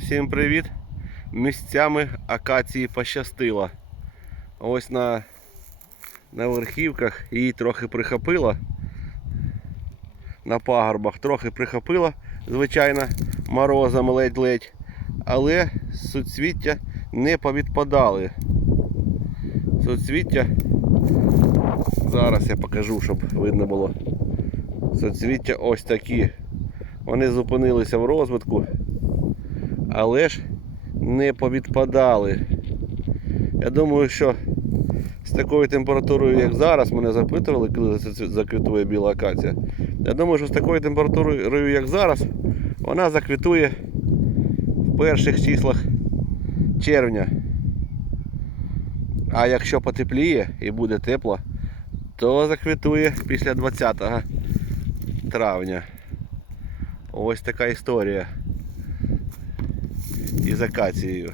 Всім привіт! Місцями акації пощастило. Ось на, на верхівках її трохи прихопило. На пагорбах трохи прихопило, звичайно, морозом ледь-ледь. Але суцвіття не повідпадали. Суцвіття. Зараз я покажу, щоб видно було. Суцвіття ось такі. Вони зупинилися в розвитку, але ж не повідпадали. Я думаю, що з такою температурою, як зараз, мене запитували, коли заквітує біла акація. Я думаю, що з такою температурою, як зараз, вона заквітує в перших числах червня. А якщо потепліє і буде тепло, то заквітує після 20 травня. Ось така історія із акацією.